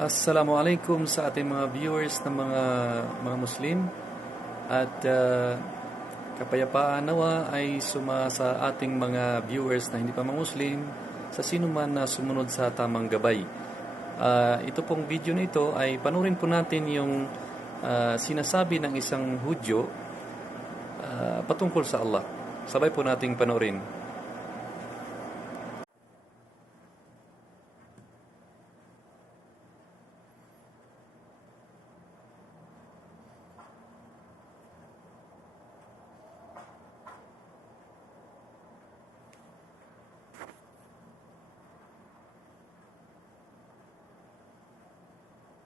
Assalamualaikum sa ating mga viewers na mga Muslim at kapayapaan nawa ay suma sa ating mga viewers na hindi pa mga Muslim sa sino man na sumunod sa tamang gabay. Ito pong video nito ay panurin po natin yung sinasabi ng isang Hudyo patungkol sa Allah. Sabay po nating panurin.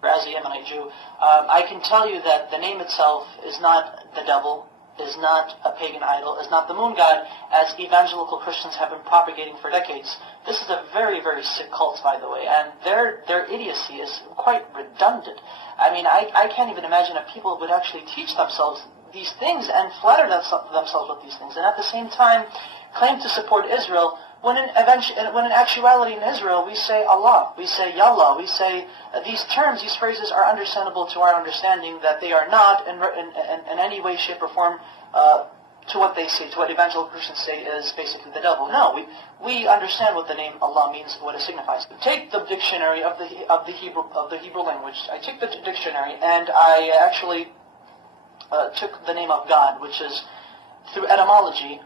As a Yemenite Jew, I can tell you that the name itself is not the devil, is not a pagan idol, is not the moon god, as evangelical Christians have been propagating for decades. This is a very, very sick cult, by the way, and their idiocy is quite redundant. I mean, I can't even imagine that people would actually teach themselves these things and flatter themselves with these things, and at the same time claim to support Israel, when in actuality in Israel we say Allah, we say Yallah, we say these terms, these phrases are understandable to our understanding, that they are not in any way, shape or form to what they say, to what evangelical Christians say is basically the devil. No, we understand what the name Allah means, what it signifies. Take the dictionary of the Hebrew language. I take the dictionary and I actually took the name of God, which is through etymology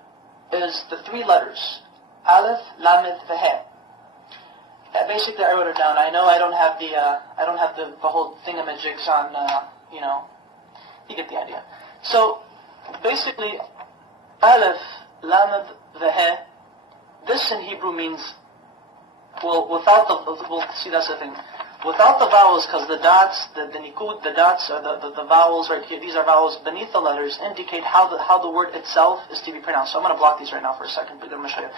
is the three letters. Aleph, Lamed, Vahe. Basically, I wrote it down. I know I don't have the whole thingamajigs on. You get the idea. So basically, Aleph, Lamed, Vahe. This in Hebrew means, we'll see, that's the thing. Without the vowels, because the dots, the nikud, the dots, or the vowels right here, these are vowels beneath the letters, indicate how the word itself is to be pronounced. So I'm going to block these right now for a second, but I'm going to show you.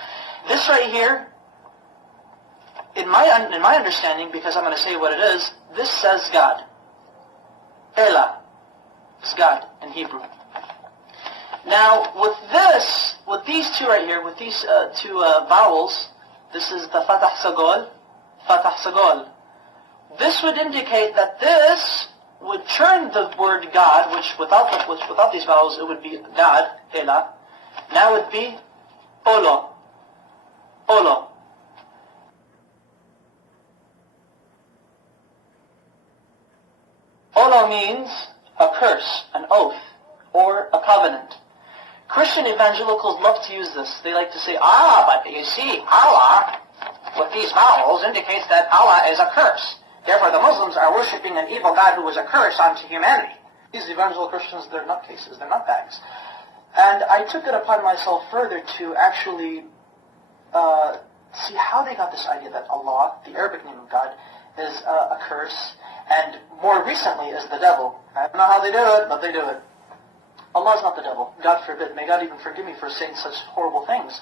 This right here, in my understanding, because I'm going to say what it is, this says God. Elah is God in Hebrew. Now, with these two right here, with these two vowels, this is the Fatah Sagol, Fatah Sagol. This would indicate that this would turn the word God, which without these vowels it would be God, Elah. Now it would be Olo. Olo. Olo means a curse, an oath, or a covenant. Christian evangelicals love to use this. They like to say, but you see, Allah, with these vowels, indicates that Allah is a curse. Therefore, the Muslims are worshipping an evil God who is a curse onto humanity. These evangelical Christians, they're nutcases, they're nutbags. And I took it upon myself further to actually see how they got this idea that Allah, the Arabic name of God, is a curse, and more recently is the devil. I don't know how they do it, but they do it. Allah is not the devil. God forbid. May God even forgive me for saying such horrible things.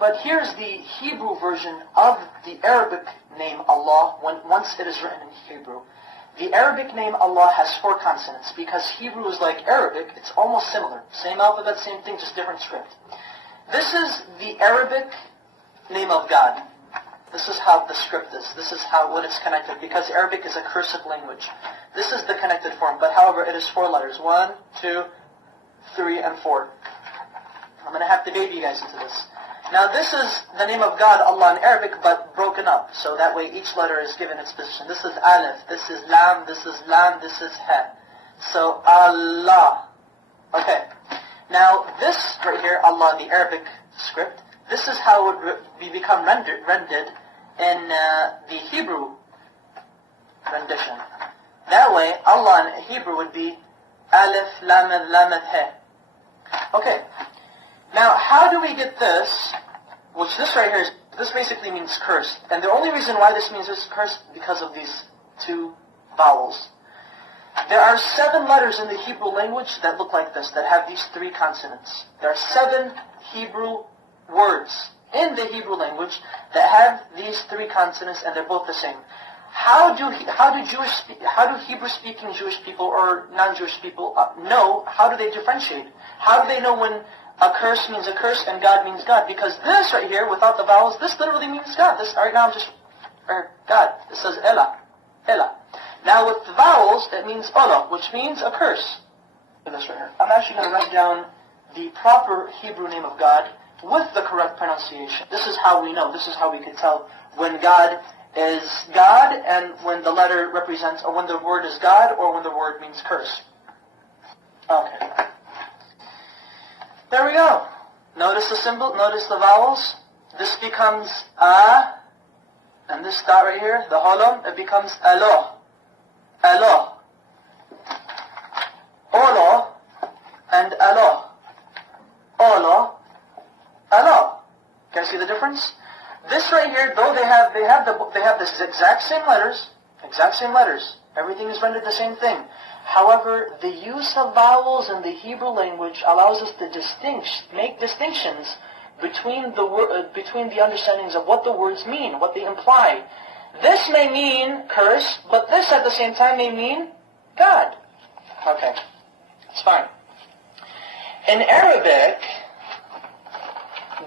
But here's the Hebrew version of the Arabic name Allah once it is written in Hebrew. The Arabic name Allah has 4 consonants because Hebrew is like Arabic. It's almost similar. Same alphabet, same thing, just different script. This is the Arabic name of God. This is how the script is. This is when it's connected, because Arabic is a cursive language. This is the connected form, but however, it is 4 letters. 1, 2, 3, and 4. I'm going to have to baby you guys into this. Now this is the name of God, Allah in Arabic, but broken up. So that way each letter is given its position. This is Aleph, this is Lam, this is Lam, this is Ha. So Allah. Okay. Now this right here, Allah in the Arabic script, this is how it would become rendered in the Hebrew rendition. That way, Allah in Hebrew would be Aleph, Lamed, Lamed, Ha. Okay. Now, how do we get this, which this right here, this basically means cursed. And the only reason why this means it's cursed because of these 2 vowels. There are 7 letters in the Hebrew language that look like this, that have these 3 consonants. There are 7 Hebrew words in the Hebrew language that have these 3 consonants, and they're both the same. How do Hebrew-speaking Jewish people or non-Jewish people know? How do they differentiate? How do they know when a curse means a curse and God means God? Because this right here, without the vowels, this literally means God. This right now, I'm just or God. It says Elah. Elah. Now with the vowels, it means Allah, which means a curse. This right here. I'm actually going to write down the proper Hebrew name of God with the correct pronunciation. This is how we know. This is how we can tell when God is God and when the letter represents, or when the word is God, or when the word means curse. Okay. There we go. Notice the symbol, notice the vowels. This becomes A, and this dot right here, the holom, it becomes Alo. Alo. Olo and Alo. Olo, Alo. Can you see the difference? This right here, though they have this exact same letters. Everything is rendered the same thing. However, the use of vowels in the Hebrew language allows us to make distinctions between the understandings of what the words mean, what they imply. This may mean curse, but this at the same time may mean God. Okay, it's fine. In Arabic,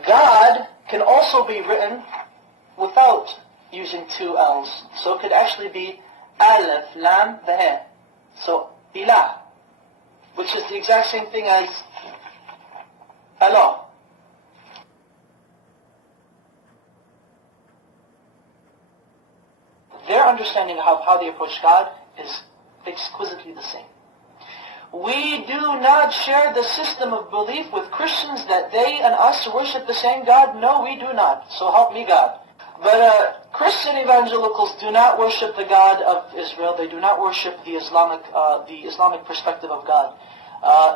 God can also be written without using two L's. So it could actually be Alif, Lam, He. So, Ilah, which is the exact same thing as Allah. Their understanding of how they approach God is exquisitely the same. We do not share the system of belief with Christians that they and us worship the same God. No, we do not. So help me God. But Christian evangelicals do not worship the God of Israel. They do not worship the Islamic perspective of God.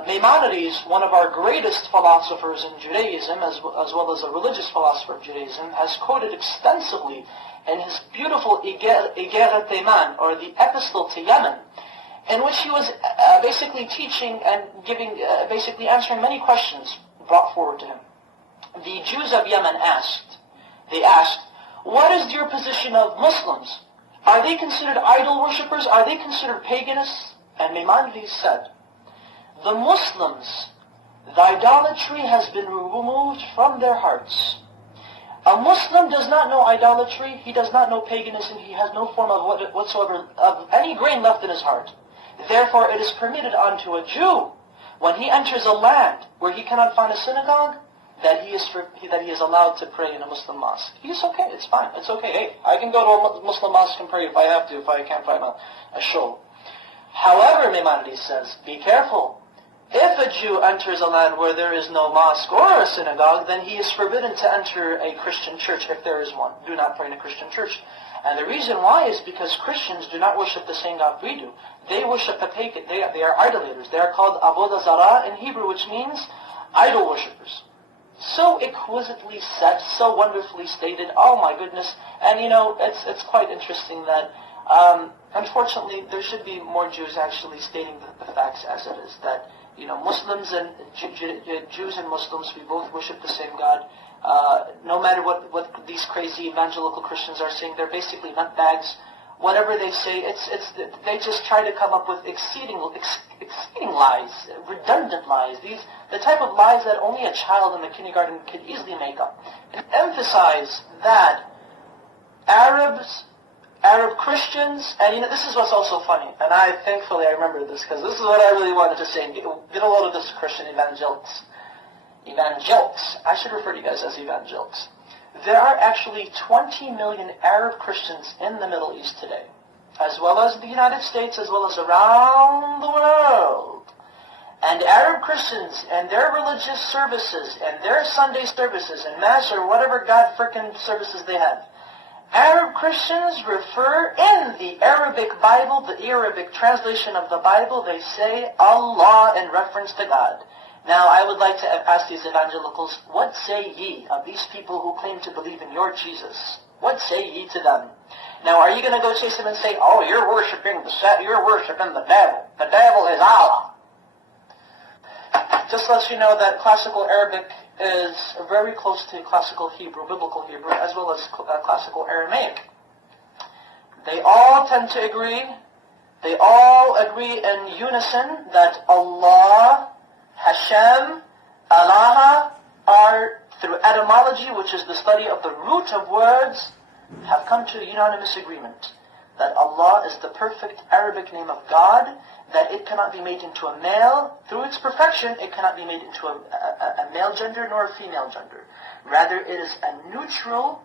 Maimonides, one of our greatest philosophers in Judaism, as well as a religious philosopher of Judaism, has quoted extensively in his beautiful Igeret Teiman, or the Epistle to Yemen, in which he was basically teaching and basically answering many questions brought forward to him. The Jews of Yemen asked, what is your position of Muslims? Are they considered idol worshippers? Are they considered paganists? And Maimonides said, the Muslims, the idolatry has been removed from their hearts. A Muslim does not know idolatry, he does not know paganism, he has no form of whatsoever of any grain left in his heart. Therefore it is permitted unto a Jew, when he enters a land where he cannot find a synagogue, that he is allowed to pray in a Muslim mosque. He's okay, it's fine, it's okay. Hey, I can go to a Muslim mosque and pray if I have to, if I can't find a shul. However, Maimonides says, be careful. If a Jew enters a land where there is no mosque or a synagogue, then he is forbidden to enter a Christian church if there is one. Do not pray in a Christian church. And the reason why is because Christians do not worship the same God we do. They worship the pagan. They are idolaters. They are called Avodah Zarah in Hebrew, which means idol worshippers. So exquisitely said, so wonderfully stated. Oh my goodness! And it's quite interesting that unfortunately there should be more Jews actually stating the facts as it is. That Muslims and Jews and Muslims, we both worship the same God. No matter what these crazy evangelical Christians are saying, they're basically nutbags. Whatever they say, they just try to come up with exceeding lies, redundant lies. The type of lies that only a child in the kindergarten could easily make up. And emphasize that Arab Christians, and this is what's also funny, and thankfully I remember this, because this is what I really wanted to say, get a load of this Christian evangelics. I should refer to you guys as evangelics. There are actually 20 million Arab Christians in the Middle East today, as well as the United States, as well as around the world. And Arab Christians and their religious services and their Sunday services and Mass or whatever God frickin' services they have, Arab Christians refer in the Arabic Bible, the Arabic translation of the Bible, they say Allah in reference to God. Now, I would like to ask these evangelicals, what say ye of these people who claim to believe in your Jesus? What say ye to them? Now, are you going to go chase them and say, oh, you're worshiping the devil. The devil is Allah. Just lets you know that classical Arabic is very close to classical Hebrew, biblical Hebrew, as well as classical Aramaic. They all tend to agree, they all agree in unison that Allah, Hashem, Allah are, through etymology, which is the study of the root of words, have come to unanimous agreement that Allah is the perfect Arabic name of God, that it cannot be made into a male. Through its perfection, it cannot be made into a male gender nor a female gender. Rather, it is a neutral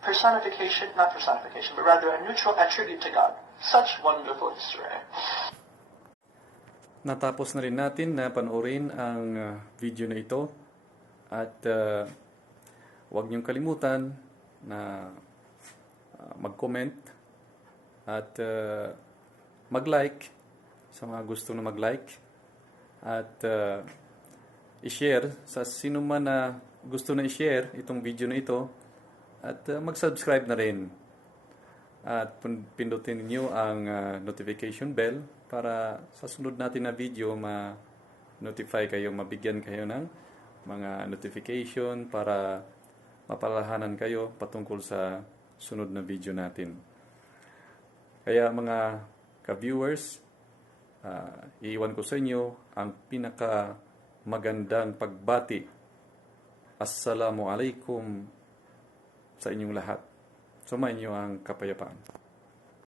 personification, not personification, but rather a neutral attribute to God. Such wonderful history. Natapos na rin natin na panoorin ang video na ito at huwag niyong kalimutan na mag-comment at mag-like sa mga gusto na mag-like at i-share sa sino man na gusto na i-share itong video na ito at mag-subscribe na rin at pindutin niyo ang notification bell para sa sunod natin na video ma-notify kayo, mabigyan kayo ng mga notification para mapalahanan kayo patungkol sa sunod na video natin. Kaya mga ka-viewers, iiwan ko sa inyo ang pinaka magandang pagbati. Assalamualaikum sa inyong lahat. Sumainyo ang kapayapaan.